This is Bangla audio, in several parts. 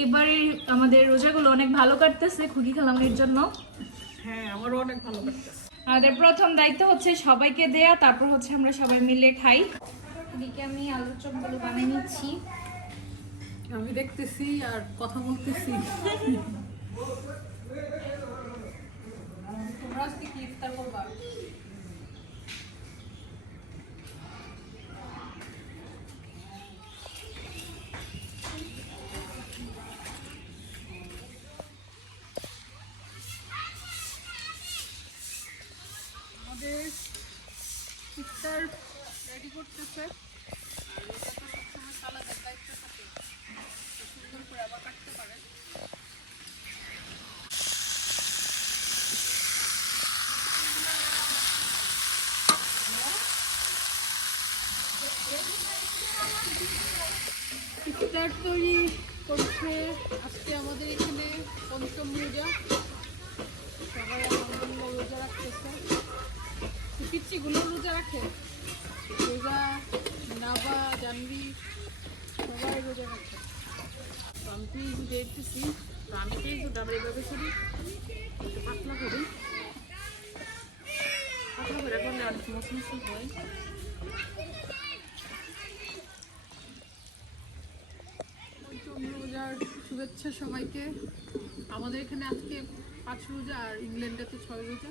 এবারে আমাদের রোজাগুলো অনেক ভালো কাটতেছে খুকি খালামের জন্য। হ্যাঁ আমারও অনেক ভালো আমাদের প্রথম দায়িত্ব হচ্ছে সবাইকে দেয়া তারপর হচ্ছে আমরা সবাই মিলে খাই। এদিকে আমি আলুর চপগুলো বানিয়ে নিচ্ছি। আমি দেখতেছি আর কথা বলতেছি। আমাদের রেডি করতেছে। আর থাকে। আবার কাটতে পারে ইফতার তৈরি করছে আজকে আমাদের এখানে পঞ্চম রোজা। সবাই আলহামদুলিল্লাহ রোজা রাখতেছে পিচ্ছিগুলো রোজা রাখে। রোজা, নাবা জানবি সবাই রোজা রাখে। আমি পেঁয়াজ দেখতেছি তো আমি পেঁয়াজ আবার এভাবে করি, পাতলা করি। পাতলা করে করলে মশমশি হয়। রোজার শুভেচ্ছা সবাইকে। আমাদের এখানে আজকে পাঁচ রোজা আর ইংল্যান্ডে তো ছয় রোজা।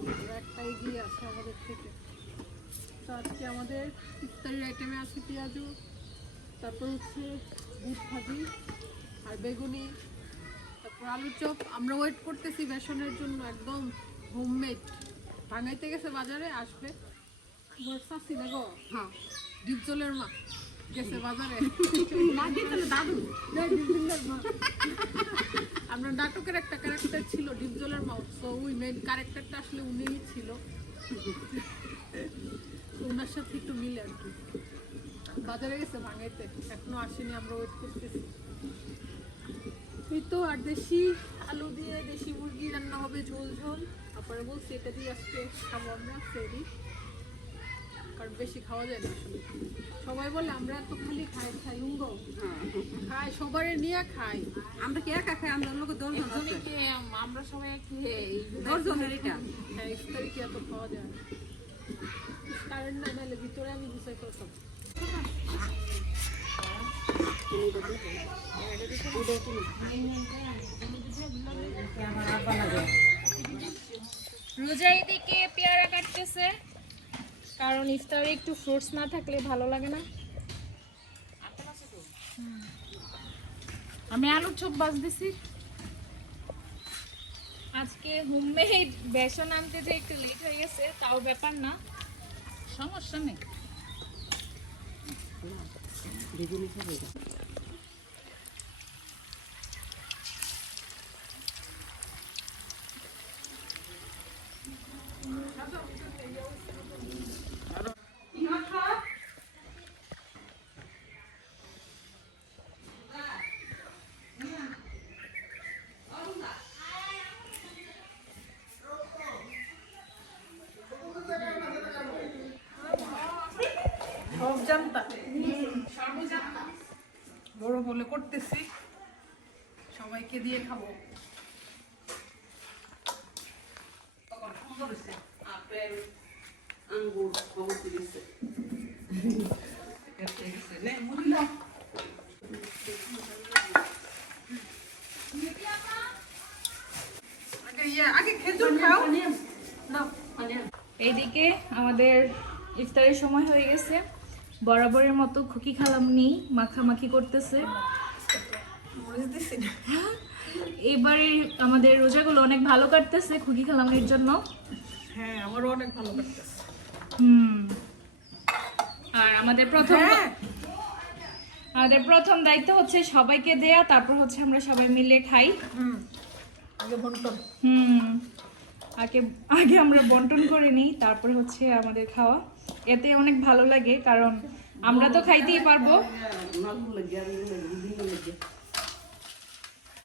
ওরা একটা এগিয়ে আছে আমাদের থেকে। তো আজকে আমাদের ইফতারির আইটেমে আছে পেঁয়াজু তারপর হচ্ছে বুট ভাজি আর বেগুনি তারপর আলুর চপ। আমরা ওয়েট করতেছি বেসনের জন্য একদম হোমমেড ভাঙাইতে গেছে বাজারে আসবে। বর্ষা ছিল গো হ্যাঁ। ডিপজলের মা। গেছে বাজারে। দাদু। নাটকের একটা ক্যারেক্টার ছিল ডিপজলের মা তো ওই মেন ক্যারেক্টারটা আসলে উনিই ছিল। ওনার সাথে একটু মিলে আর কি। বাজারে গেছে ভাঙাইতে এখনও আসেনি, আমরা ওয়েট করতেছি। এই তো, আর দেশি আলু দিয়ে দেশি মুরগি রান্না হবে ঝোল ঝোল। তারপরে বলছি, এটা দিয়ে আজকে খাব আমরা বেশি খাওয়া যায় না সবাই বলে আমরা তো খালি খাই খাই উঙ্গ। খাই সবারে নিয়ে খাই। আমরা কি একা খাই? আমরা লোক দশজন আছে। একজনকে আমরা সবাই দশজনের এটা? হ্যাঁ ইফতারি কি এত খাওয়া যায়? কারেন্ট না নাহলে ভিতরে আমি গুছাই করতাম রোজা এদিকে পেয়ারা কাটতেছে? কারণ ইফতারে একটু ফ্রুটস না থাকলে ভালো লাগে না। আমি আলুর চপ বাজ দিছি। আজকে হোমমেড বেসন আনতে যে একটু লেট হয়ে গেছে তাও ব্যাপার না। সমস্যা নেই। বড় বলে করতেছি। সবাইকে দিয়ে খাব। আপেল আঙ্গুর ইয়ে এইদিকে আমাদের ইফতারের সময় হয়ে গেছে। বরাবরের মতো খুকি খালাম নেই মাখামাখি করতেছে। না। এবারে আমাদের রোজাগুলো অনেক ভালো কাটতেছে খুকি খালামনির জন্য। হ্যাঁ আমারও অনেক ভালো লাগতেছে হুম। আর আমাদের প্রথম হ্যাঁ। আমাদের প্রথম দায়িত্ব হচ্ছে সবাইকে দেয়া তারপর হচ্ছে আমরা সবাই মিলে খাই। হুম আগে বন্টন। হুম আগে আগে আমরা বন্টন করে নিই তারপরে হচ্ছে আমাদের খাওয়া। এতে অনেক ভালো লাগে কারণ আমরা তো খাইতেই পারব।